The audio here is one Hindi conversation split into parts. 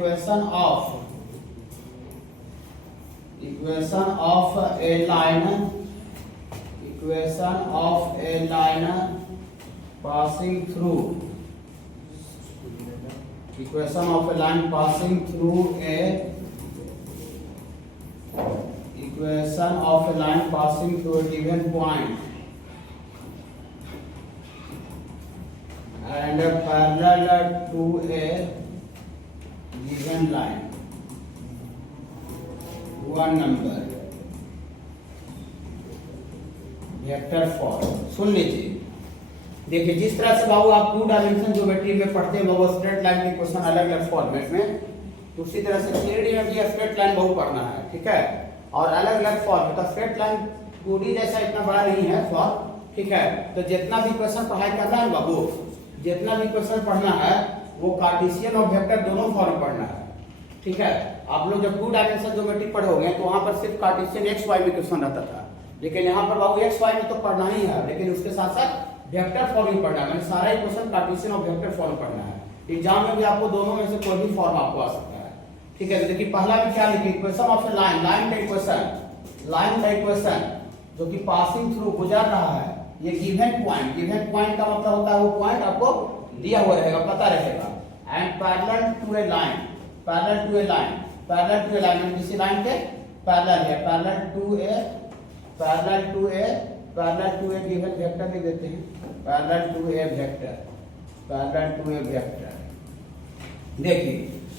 Equation of A line passing through a given point and parallel to a given line, one number, vector form. सुन लीजिए, देखिए जिस तरह से बाबू आप 2 डायमेंशन ज्योमेट्री में पढ़ते हैं बाबू स्ट्रेट लाइन के क्वेश्चन अलग अलग फॉर्मेट में, तो उसी तरह से 3D में भी स्ट्रेट लाइन बहु पढ़ना है, ठीक है, और अलग अलग फॉर्म। तो स्ट्रेट लाइन 2D जैसा इतना बड़ा नहीं है फॉर्म, ठीक है। तो जितना भी क्वेश्चन पढ़ाई करना है बाबू, जितना भी क्वेश्चन पढ़ना है वो कार्टेशियन और वेक्टर दोनों फॉर्म पढ़ना है, ठीक है। आप लोग जब 2 डायमेंशन ज्योमेट्री पढ़ोगे तो वहां पर सिर्फ कार्टेशियन एक्स वाई में क्वेश्चन रहता था, लेकिन यहाँ पर बाबू एक्स वाई में तो पढ़ना ही है, लेकिन उसके साथ साथ वेक्टर फॉर्म भी पढ़ना है। मैंने सारा ही क्वेश्चन कार्टेशियन और वेक्टर फॉर्म पढ़ना है। एग्जाम में भी आपको दोनों में से कोई भी फॉर्म आपको आ सकता है, ठीक है। तो देखिए पहला भी क्या लिखिए, इक्वेशन ऑफ ए लाइन का इक्वेशन जो कि पासिंग थ्रू गुजर रहा है, ये गिवन पॉइंट का मतलब होता है वो पॉइंट आपको दिया हुआ रहेगा, पता रहेगा। And parallel to a line मतलब किसी लाइन के पैरेलल है, parallel to a given vector लिख देते हैं, पैरेलल टू ए वेक्टर। देखिए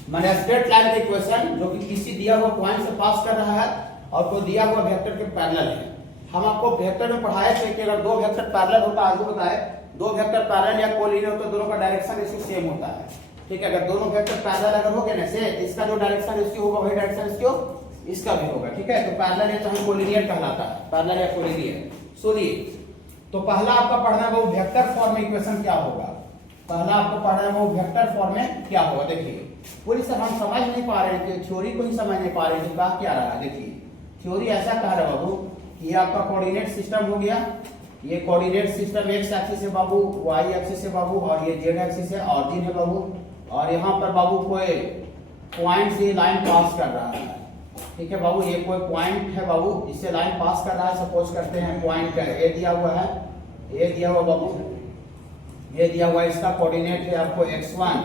मैंने स्ट्रेट लाइन का इक्वेशन जो कि किसी दिया हुआ पॉइंट से पास कर रहा है और कोई दिया हुआ वेक्टर के पैरेलल है। हम आपको वेक्टर में पढ़ाए थे कि अगर 2 वेक्टर पैरेलल होता है, आगे बताए 2 वेक्टर पैरेलल या कोलिनियर तो दोनों का डायरेक्शन रेशियो सेम होता है, ठीक है। अगर दोनों वेक्टर पैरेलल अगर हो गए ना से, इसका जो डायरेक्शन रेशियो होगा वही डायरेक्शन रेशियो इसका भी होगा, ठीक है। तो पैरेलल या चाहे कोलिनियर कहलाता है, पैरेलल या कोलिनियर। सुनिए, तो पहला आपका पढ़ना है वो वेक्टर फॉर्म में इक्वेशन क्या होगा, क्या होगा। देखिए पूरी सब हम समझ नहीं पा रहे हैं, थ्योरी को ही समझ नहीं पा रहे हैं कहा क्या रहा है। देखिए थ्योरी ऐसा कह रहा है बाबू, ये आपका कोऑर्डिनेट सिस्टम हो गया, ये कोऑर्डिनेट सिस्टम एक्स एक्सिस है बाबू, वाई एक्सिस है बाबू, और ये जेड एक्सिस है, ऑरिजिन है बाबू, और यहाँ पर बाबू कोई पॉइंट से लाइन पास कर रहा है, ठीक है बाबू। ये कोई पॉइंट है बाबू, इससे लाइन पास कर रहा है, सपोज करते हैं पॉइंट का ए दिया हुआ है, ये दिया हुआ बाबू, ये दिया हुआ इसका कोऑर्डिनेट है आपको x1,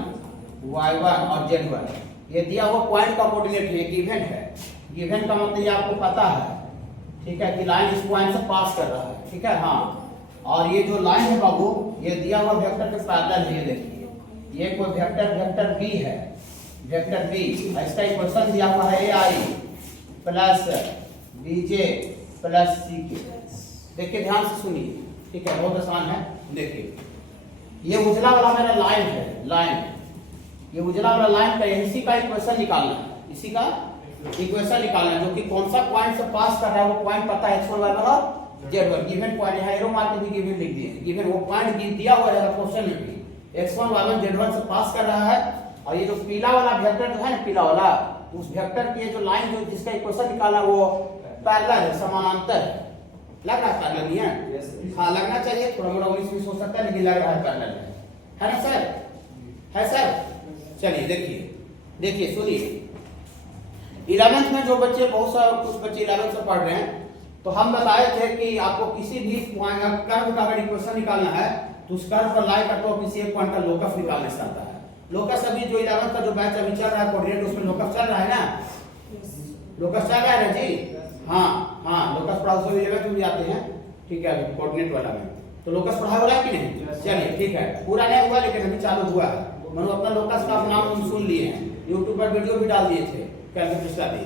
y1 और z1। ये दिया हुआ पॉइंट का कोऑर्डिनेट है, गिवन है। गिवन का मतलब ये आपको पता है, ठीक है, कि लाइन इस पॉइंट से पास कर रहा है, ठीक है, हाँ। और ये जो लाइन है बाबू, ये दिया हुआ वेक्टर के पैरेलल है। ये देखिए ये कोई वेक्टर बी है, वेक्टर बी, इसका इक्वेशन दिया हुआ है ai plus bj plus ck। देखिए ध्यान से सुनिए, ठीक है, बहुत आसान है। देखिए ये उजला वाला मेरा लाइन है, ये उजला वाला लाइन का इसी का इक्वेशन निकालना है, इसी का इक्वेशन निकालना है, जो कि कौन सा पॉइंट से पास कर रहा है वो पॉइंट पता है, x1 y1 और z1। गिवन पॉइंट यहाँ एरो मार के भी गिवन लिख दिए, गिवन वो पॉइंट दिया हुआ है क्वेश्चन में भी, x1 y1 z1 से पास कर रहा है। और ये जो पीला वाला वेक्टर जो है ना, पीला वाला, उस वेक्टर की जो लाइन जो जिसका इक्वेशन निकालना वो पैरेलल है, समानांतर है। लग रहा है पैरेलल नहीं है? हाँ लगना चाहिए, थोड़ा मोड़ा 19-20 हो सकता है, लेकिन लग रहा है पैरेलल है ना सर? है सर? चलिए देखिए सुनिए, 11th में जो बच्चे, बहुत सारे कुछ बच्चे 11th से पढ़ रहे हैं, तो हम बताए थे कि आपको किसी भी पॉइंट कर्व का अगर इक्वेशन निकालना है तो उस कर्व पर लाई करते हुए किसी एक पॉइंट का लोकस निकालना चाहता है। लोकस अभी जो 11th का जो बैच अभी चल रहा है कोऑर्डिनेट, उसमें लोकस चल रहा है ना, लोकस चल रहा है ना जी? हाँ लोकस पढ़ा उसमें 11th में जाते हैं, ठीक है, कोऑर्डिनेट वाला में तो लोकस पढ़ा हो रहा है कि नहीं? चलिए ठीक है, पूरा नहीं हुआ लेकिन अभी चालू हुआ है। मैंने अपना लोकस का नाम सुन लिए हैं, यूट्यूब पर वीडियो भी डाल दिए थे कैलकुलेटर का भी,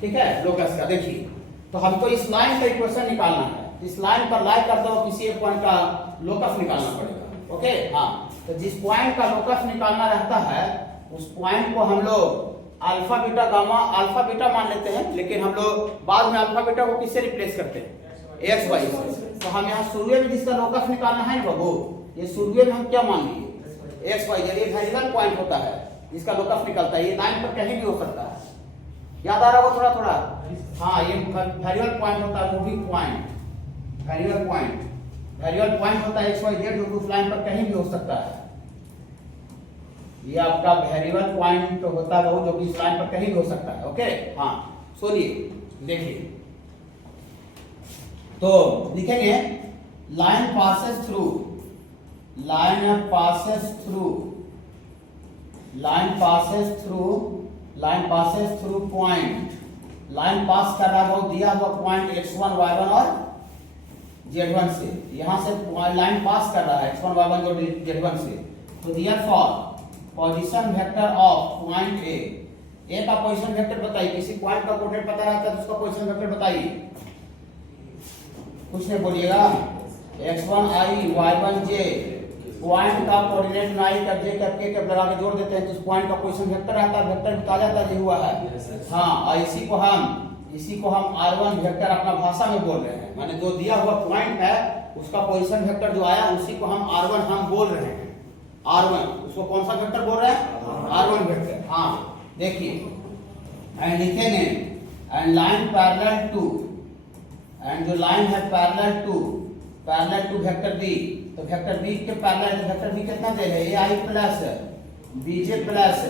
ठीक है, लोकस का। देखिए तो हमको इस लाइन का इक्वेशन निकालना है, इस लाइन पर लाई करते हुए किसी एक पॉइंट का लोकस निकालना पड़ेगा, ओके। हाँ तो जिस पॉइंट का लोकस निकालना रहता है उस पॉइंट को हम लोग alpha beta gamma alpha beta मान लेते हैं, लेकिन हम लोग बाद में अल्फा बीटा को किससे रिप्लेस करते हैं? एक्स वाई से। तो हम यहाँ शुरू में जिसका लोकस निकालना है ना बाबू, ये शुरू में हम क्या मान लिए? एक्स वाई, ये वेरिएबल पॉइंट होता है जिसका लोकस निकलता है, ये लाइन पर कहीं भी हो सकता है, याद आ रहा होगा थोड़ा थोड़ा? हाँ ये वेरिएबल पॉइंट होता है, मूविंग पॉइंट, वेरिएबल पॉइंट होता है एक्स वाई जेड, जो उस लाइन पर कहीं भी हो सकता है। ये आपका वेरिएबल पॉइंट होता है वो, जो कि इस लाइन पर कहीं भी हो सकता है। ओके हाँ सुनिए देखिए, तो लिखेंगे line passes through, line passes through, line passes through, line passes through point, line pass कर रहा है वो दिया हुआ पॉइंट x1 y1 और z1 से, यहां से लाइन पास कर रहा है x1 y1 और z1 से। तो therefore position vector of point A का पोजीशन वेक्टर बताइए। किसी पॉइंट का कोऑर्डिनेट पता रहता है तो उसका पोजीशन वेक्टर बताइए। कुछ नहीं बोलिएगा। x1 i y1 j, point का कोऑर्डिनेट i का j का k के लगा के जोड़ देते हैं तो उस पॉइंट का पोजीशन वेक्टर आता है, वेक्टर बता जाता है जो हुआ है। हाँ और इसी को हम r1 वेक्टर अपना भाषा में बोल रहे हैं, माने जो दिया हुआ पॉइंट है उसका पोजीशन वेक्टर जो आया उसी को हम r1 हम बोल रहे हैं। r1 उसको कौन सा वेक्टर बोल रहे हैं? r1 vector. हाँ देखिए एंड लिखेंगे and line parallel to, and जो लाइन है पैरेलल टू वेक्टर बी, तो वेक्टर बी के पैरेलल, तो वेक्टर बी कितना दे रहे हैं? ai plus bj plus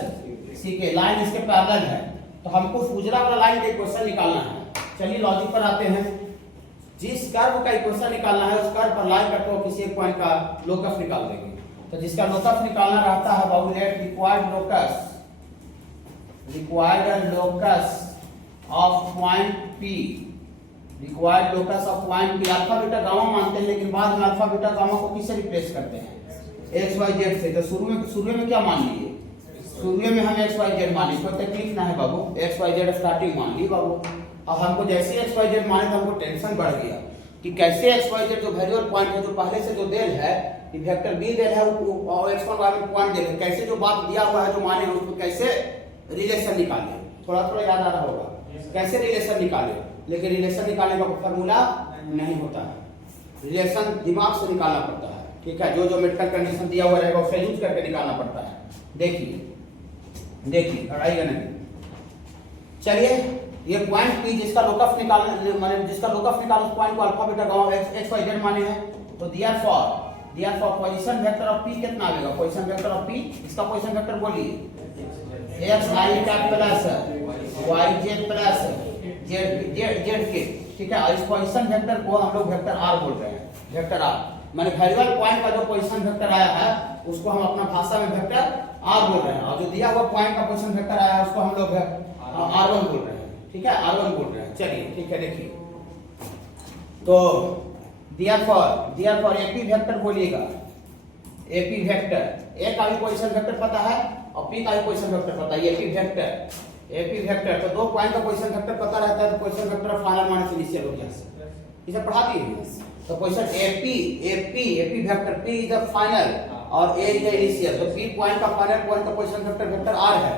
ck, line इसके पैरेलल है। तो हमको उजला वाला लाइन का इक्वेशन निकालना है। चलिए लॉजिक पर आते हैं। जिस कर्व का इक्वेशन निकालना है उस कर्व पर लाइन करके वो किसी एक पॉइंट का लोकस निकाल देंगे। तो जिसका लोकस निकालना रहता है बाबू let required locus of point P, required locus of point P, alpha beta gamma मानते हैं लेकिन बाद में अल्फा बीटा गामा को किससे रिप्लेस करते हैं? x y z से। तो शुरू में क्या मान लिए? शुरू में हम x y z मान ली, कोई तकलीफ ना है बाबू, x y z स्टार्टिंग मान ली बाबू। अब हमको जैसे x y z माने तो हमको टेंशन बढ़ गया कि कैसे x y z जो वेरिएबल पॉइंट है जो पहले से जो देल है कि वेक्टर बी देल है और x1 y1 पॉइंट देल है, कैसे जो बात दिया हुआ है जो माने उसको कैसे रिलेशन निकाले, थोड़ा याद आ रहा होगा कैसे रिलेशन निकाले। लेकिन रिलेशन निकालने का फॉर्मूला नहीं होता है, रिलेशन दिमाग से निकालना पड़ता है। ठीक है, जो मेडिकल कंडीशन दिया हुआ रहेगा उसे यूज करके निकालना पड़ता है। देखिए लड़ाई नहीं। चलिए ये पॉइंट P जिसका लोकस निकालना, माने जिसका लोकस निकालना उस पॉइंट को alpha beta gamma x y z माने हैं। तो therefore position vector of P कितना आएगा? पोजीशन वेक्टर ऑफ P, इसका पोजीशन वेक्टर बोलिए x i का plus y j plus z k। ठीक है, इस पोजीशन वेक्टर को हम लोग वेक्टर r बोल रहे हैं। वेक्टर r माने वेरिएबल पॉइंट का जो पोजीशन वेक्टर आया है उसको हम अपना भाषा में वेक्टर r बोल रहे हैं, और जो दिया हुआ पॉइंट का पोजीशन वेक्टर आया है उसको हम लोग r1 बोल रहे हैं। ठीक है, r1 बोल रहे हैं। चलिए ठीक है, देखिए तो देयरफॉर AP वेक्टर बोलिएगा। AP वेक्टर A का भी पोजीशन वेक्टर पता है और P का भी पोजीशन वेक्टर पता है। AP वेक्टर तो दो पॉइंट का पोजीशन वेक्टर पता रहता है तो position vector of final minus initial हो गया। इसे पढ़ाती है तो position AP vector P is the final और A इज द इनिशियल। तो P पॉइंट का फाइनल पॉइंट का पोजीशन वेक्टर R है।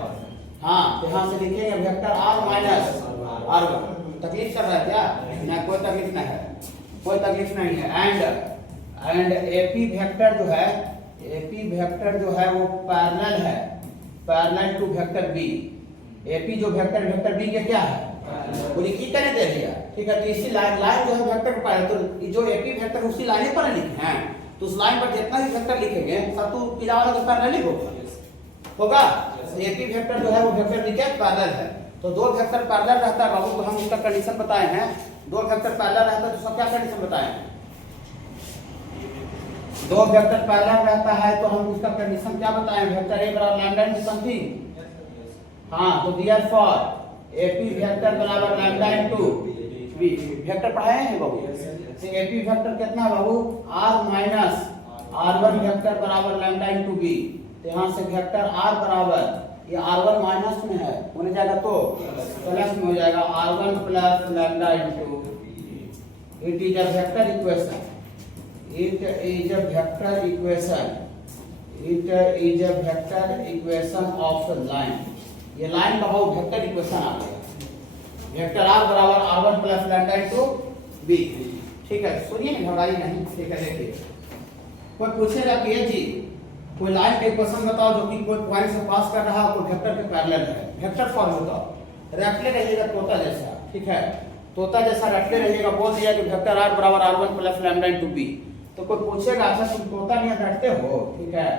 हाँ तो यहां से लिखेंगे वेक्टर R माइनस R1। तकलीफ कर रहा है क्या? ना कोई तकलीफ नहीं है, कोई तकलीफ नहीं है। एंड AP वेक्टर जो है वो पैरेलल है, parallel to vector B। AP जो वेक्टर B के क्या है वो लिखी करने दे दिया। ठीक है, तो इसी लाइन जो है वेक्टर पर, तो जो AP वेक्टर उसी लाइन पर लिखे हैं तो उस लाइन पर जितना भी वेक्टर लिखेंगे सब तो पीला वाला तो पैरेलल ही होगा। AP वेक्टर जो है वो वेक्टर B के पैरेलल है। तो दो वेक्टर पैरेलल रहता है बाबू, तो हम उसका कंडीशन बताए हैं। दो वेक्टर पैरेलल रहता है तो उसका क्या कंडीशन बताए हैं? दो वेक्टर पैरेलल रहता है तो हम उसका कंडीशन क्या बताए? वेक्टर A बराबर लैम्डा इनटू समथिंग। हाँ तो देयरफॉर AP वेक्टर बराबर लैम्डा इनटू B। वेक्टर पढ़ाए हैं बाबू। तो AP वेक्टर कितना है बाबू? R माइनस R1 वेक्टर बराबर लैम्डा इनटू B। तो यहाँ से वेक्टर R बराबर, ये R1 माइनस में है होने जाएगा तो प्लस में हो जाएगा R1 plus lambda into. It is a vector equation, it is a vector equation of the line। ये लाइन का बहुत वेक्टर इक्वेशन आ गया। वेक्टर R बराबर R1 plus lambda into B। ठीक है, सुनिए घबराइए नहीं। ठीक है, देखिए कोई पूछेगा कि ये जी कोई लाइन का इक्वेशन बताओ जो कि कोई पॉइंट से पास कर रहा है कोई वेक्टर के पैरेलल है। वेक्टर फॉर्म बताओ, रटले रहिएगा तोता जैसा। ठीक है, तोता जैसा रटले रहिएगा। बोल दिया कि वेक्टर R बराबर R1 plus lambda into B। तो कोई पूछेगा अच्छा तुम तोता नहीं रटते हो? ठीक है,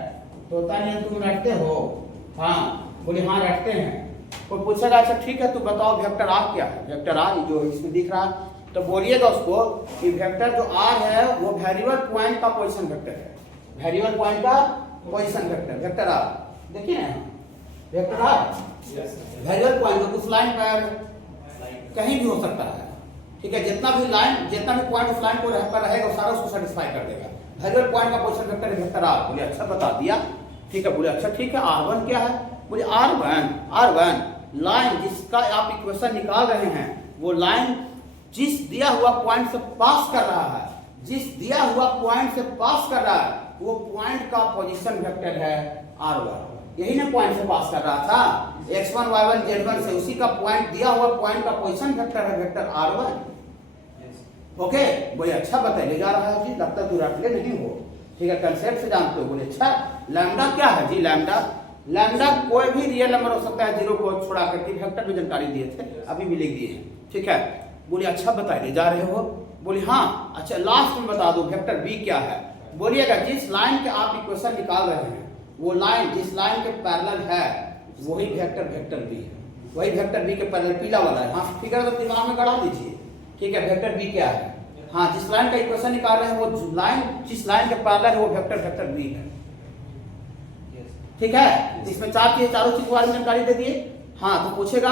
तोता नहीं तुम रटते हो हाँ बोले हाँ रखते हैं। कोई पूछेगा अच्छा ठीक है तू बताओ वेक्टर आर क्या है, वेक्टर आर जो इसमें दिख रहा है, तो बोलिएगा उसको कि वेक्टर जो आर है वो वेरिएबल पॉइंट का पोजीशन वेक्टर है, वेरिएबल पॉइंट का पोजीशन वेक्टर, वेक्टर आर देखिए ना, वेक्टर आर वेरिएबल पॉइंट तो उस लाइन पर कहीं भी हो सकता है, ठीक है, जितना भी पॉइंट उस लाइन पर रहेगा वो सारा उसको सेटिस्फाई कर देगा, वेरिएबल पॉइंट का पोजीशन वेक्टर है वेक्टर आर। बोले अच्छा बता दिया, ठीक है, बोले अच्छा ठीक है R1 क्या है, बोले R1 लाइन जिसका आप इक्वेशन निकाल रहे हैं वो लाइन जिस दिया हुआ पॉइंट से पास कर रहा है, जिस दिया हुआ पॉइंट से पास कर रहा है वो पॉइंट का पोजीशन वेक्टर है R1, यही ना पॉइंट से पास कर रहा था x1 y1 z1 से, उसी का पॉइंट दिया हुआ पॉइंट का पोजीशन वेक्टर है वेक्टर R1। ओके बोले अच्छा बताइए जा रहा है जी, लगता तू रटले नहीं हो, ठीक है, कंसेप्ट से जानते हो। बोले अच्छा लैम्डा क्या है जी, लैम्डा कोई भी रियल नंबर हो सकता है, जीरो को छोड़ा करके वेक्टर में जानकारी दिए थे अभी भी लिख दिए हैं, ठीक है। बोले अच्छा बताइए जा रहे हो, बोले हाँ अच्छा लास्ट में बता दो वेक्टर बी क्या है। बोलिएगा जिस लाइन के आप इक्वेशन निकाल रहे हैं वो लाइन जिस लाइन के पैरेलल है वही वेक्टर बी है, वही वेक्टर बी के पैरेलल पीला वाला है, हाँ ठीक है, तो दिमाग में गड़ा दीजिए, ठीक है, वेक्टर बी क्या है, हाँ जिस लाइन का इक्वेशन निकाल रहे हैं वो लाइन जिस लाइन के पैरेलल है वो वेक्टर बी है, ठीक है। इसमें चारों चीज के बारे में जानकारी दे दिए। हाँ तो पूछेगा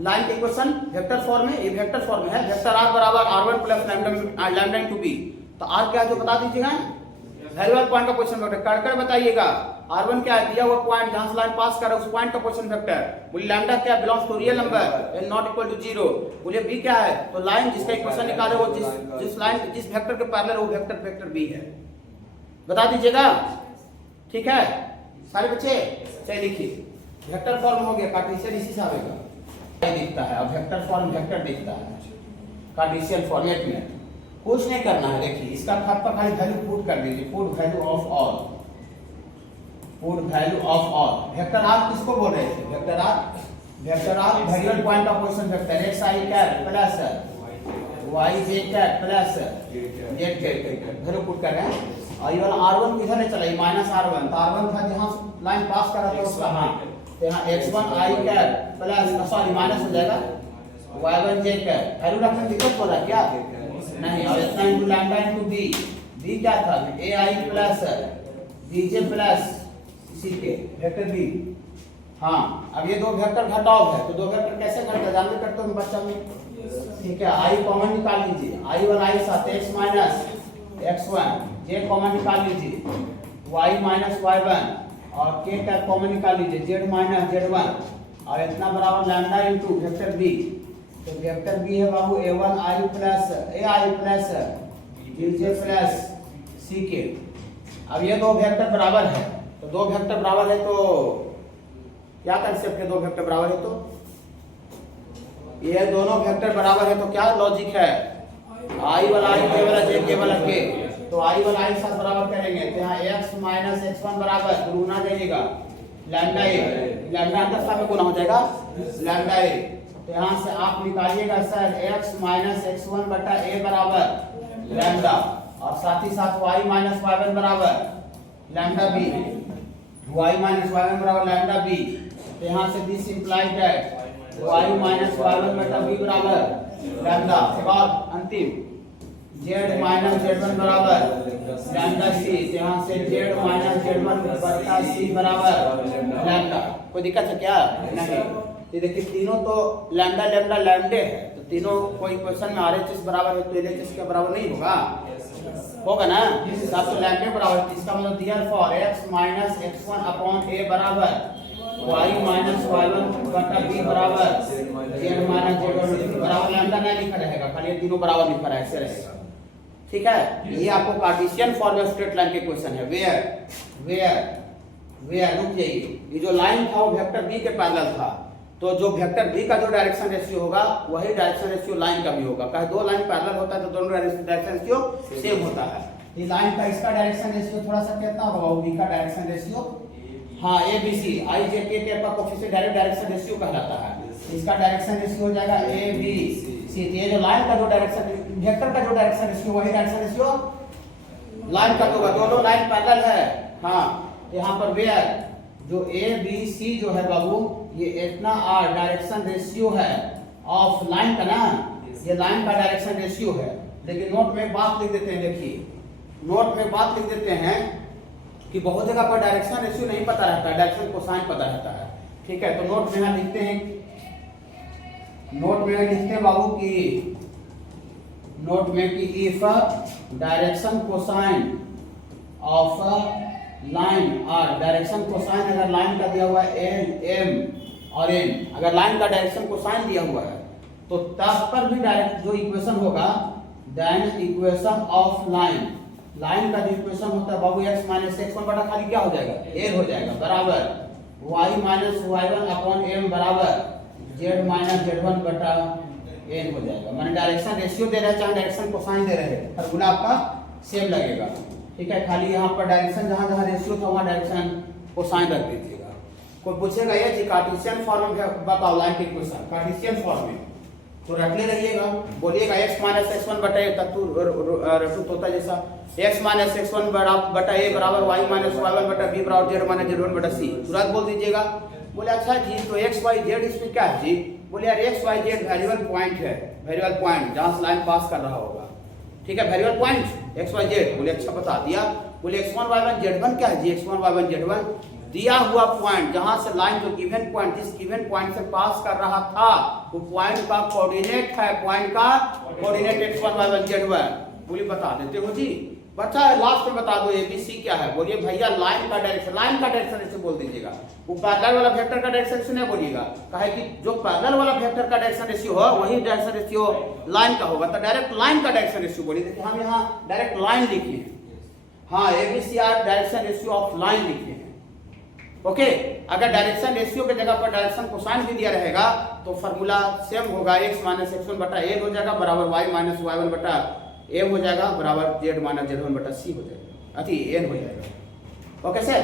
लाइन के इक्वेशन वेक्टर फॉर्म में, ये वेक्टर फॉर्म में है, वेक्टर आर बराबर r1 plus lambda into B, तो r क्या है जो बता दीजिएगा, वेरिएबल पॉइंट का पोजीशन वेक्टर कर बताइएगा। r1 क्या है, दिया हुआ पॉइंट जहां से लाइन पास कर रहा है उस पॉइंट का पोजीशन वेक्टर। बोलिए लैम्डा क्या belongs to real number and not equal to 0। बोलिए b क्या है, तो लाइन जिसका इक्वेशन निकाले वो जिस लाइन जिस वेक्टर के पैरेलल वो वेक्टर b है, बता दीजिएगा, ठीक है सारे बच्चे। चलिए लिखिए वेक्टर फॉर्म हो गया, कार्टेशियन इसी से आएगा दिखता है, अब वेक्टर फॉर्म वेक्टर दिखता है कार्टेशियन फॉर्मेट में, कुछ नहीं करना है। देखिए इसका खाद पर खाली वैल्यू पुट कर दीजिए, put value of all, put value of all. Vector R किसको बोल रहे थे, वेक्टर आर वेरिएबल पॉइंट का position vector x i cap plus y j cap plus z cap value put कर रहे हैं। और ये वाला r1 किधर है चला, माइनस r1, तो r1 था जहां लाइन पास कर रहा था उसका, हाँ तो यहाँ x1 i cap plus sorry minus हो जाएगा y1 j कैप, वैल्यू रखने की दिक्कत हो रहा है क्या नहीं, और इतना इनटू लैम्डा इनटू b क्या था ai plus bj plus ck vector b। हाँ अब ये दो वेक्टर घटाव है, तो दो वेक्टर कैसे घटता जानते करते हो बच्चा में, ठीक है, i कॉमन निकाल लीजिए, i1 i साथ x minus x1, j common निकाल लीजिए, y माइनस y1 और k का कॉमन निकाल लीजिए, z माइनस z1, और इतना बराबर लैम्डा इनटू वेक्टर b। तो वेक्टर b है बाबू a1 i plus ai plus bj plus ck। अब ये दो वेक्टर बराबर है, तो दो वेक्टर बराबर है तो क्या कंसेप्ट है, दो वेक्टर बराबर है तो ये दोनों वेक्टर बराबर है तो क्या लॉजिक है, i वाला i k वाला j k वाला k, तो i वाला i साथ बराबर करेंगे तो यहाँ x माइनस x1 बराबर गुना जाइएगा लैम्डा a, लैम्डा अंदर साथ में गुना हो जाएगा लैम्डा a, तो यहाँ से आप निकालिएगा सर x माइनस x1 बटा a बराबर लैम्डा, और साथ ही साथ y माइनस y1 बराबर lambda b, y minus y1 बराबर लैम्डा b, तो यहाँ से this implies that y minus y1 बटा b बराबर लैम्डा, के बाद अंतिम z माइनस z1 बराबर लैम्डा c, तो यहाँ से z माइनस z1 बटा c बराबर लैम्डा। कोई दिक्कत है क्या नहीं, ये देखिए तीनों तो लैम्डा लैम्डा लैम्डे है, तो तीनों कोई क्वेश्चन में RHS बराबर है तो LHS के बराबर नहीं होगा, होगा ना, सब तो लैम्डे बराबर है, इसका मतलब therefore x minus x1 upon a बराबर y माइनस y1 बटा b बराबर z माइनस z1 बराबर लैम्डा नहीं लिखा रहेगा, खाली ये तीनों बराबर लिखा रहेगा, ऐसे रहेगा, ठीक है। ये आपको कार्टेशियन फॉर्म में स्ट्रेट लाइन के क्वेश्चन है, वेयर रुक जाइए, ये जो लाइन था वो वेक्टर b के पैरेलल था, तो जो वेक्टर b का जो डायरेक्शन रेशियो होगा वही डायरेक्शन रेशियो लाइन का भी होगा, कहे दो लाइन पैरेलल होता है तो दोनों डायरेक्शन रेशियो सेम होता है। ये लाइन का इसका डायरेक्शन रेशियो थोड़ा सा कितना होगा, b का डायरेक्शन रेशियो, हाँ abc i j k के का कोएफिशिएंट डायरेक्ट डायरेक्शन रेशियो कहलाता है, इसका डायरेक्शन रेशियो हो जाएगा abc। ये जो लाइन का जो डायरेक्शन वेक्टर का जो डायरेक्शन रेशियो वही डायरेक्शन रेशियो लाइन का होगा, दोनों लाइन पैरेलल है, हाँ यहाँ पर जो ए बी सी जो है बाबू, ये इतना आर डायरेक्शन रेशियो है ऑफ लाइन का ना, ये लाइन का डायरेक्शन रेशियो है। लेकिन नोट में बात लिख देते हैं, देखिए नोट में बात लिख देते हैं कि बहुत जगह पर डायरेक्शन रेशियो नहीं पता रहता है, डायरेक्शन कोसाइन पता रहता है। ठीक है, तो नोट में यहाँ लिखते हैं, नोट में लिखते हैं बाबू कि नोट में कि if direction cosine of line are, direction cosine अगर लाइन का दिया हुआ है एल एम और एन, अगर लाइन का डायरेक्शन कोसाइन दिया हुआ है तो तब पर भी डायरेक्ट जो इक्वेशन होगा, then equation of line, line का जो इक्वेशन होता है बाबू x माइनस x1 बटा खाली क्या हो जाएगा, a हो जाएगा, बराबर y minus y1 upon m बराबर z माइनस z1 बटा n हो जाएगा। मैंने डायरेक्शन रेशियो दे रहे हैं चाहे डायरेक्शन कोसाइन दे रहे हैं, फॉर्मूला आपका सेम लगेगा। ठीक है, खाली यहाँ पर डायरेक्शन जहाँ जहाँ रेशियो था वहाँ डायरेक्शन कोसाइन रख दीजिएगा। कोई पूछेगा ये जी कार्टेशियन फॉर्म में बताओ लाइन के इक्वेशन, कार्टेशियन फॉर्म में तो रख ले रहिएगा, बोलिएगा x माइनस x1 बटा ए रटू तोता जैसा, x माइनस x1 बटा ए बराबर y माइनस y1 बटा b बराबर z माइनस z1 बटा c, तुरंत बोल दीजिएगा। बोले अच्छा जी तो x y z इसमें क्या है जी, बोले यार x y z variable point है, वेरिएबल पॉइंट जहाँ से लाइन पास कर रहा होगा। ठीक है, variable point x y z, बोले अच्छा बता दिया। बोले x1 y1 z1 क्या है जी, x1 y1 z1 दिया हुआ पॉइंट जहां से लाइन जो गिवन पॉइंट, जिस गिवन पॉइंट से पास कर रहा था वो पॉइंट का कोऑर्डिनेट है, पॉइंट का कोऑर्डिनेट x1 y1 z1, बोलिए बता देते हो जी। बच्चा लास्ट में बता दो ABC क्या है, बोलिए भैया लाइन का डायरेक्शन, लाइन का डायरेक्शन ऐसे बोल दीजिएगा, वो पैरेलल वाला वेक्टर का डायरेक्शन नहीं बोलिएगा, कहे कि जो पैरेलल वाला वेक्टर का डायरेक्शन रेशियो हो वही डायरेक्शन रेशियो लाइन का होगा, तो डायरेक्ट लाइन का डायरेक्शन रेशियो बोलिए। देखिए हम यहाँ डायरेक्ट लाइन लिखे हैं, हाँ ABC direction ratio of line लिखे हैं। ओके, अगर डायरेक्शन रेशियो के जगह पर डायरेक्शन कोसाइन भी दिया रहेगा तो फॉर्मूला सेम होगा, x माइनस x1 बटा a हो जाएगा बराबर y माइनस y1 बटा m हो जाएगा बराबर z माइनस z1 बटा c हो जाएगा, अति n हो जाएगा। Okay sir.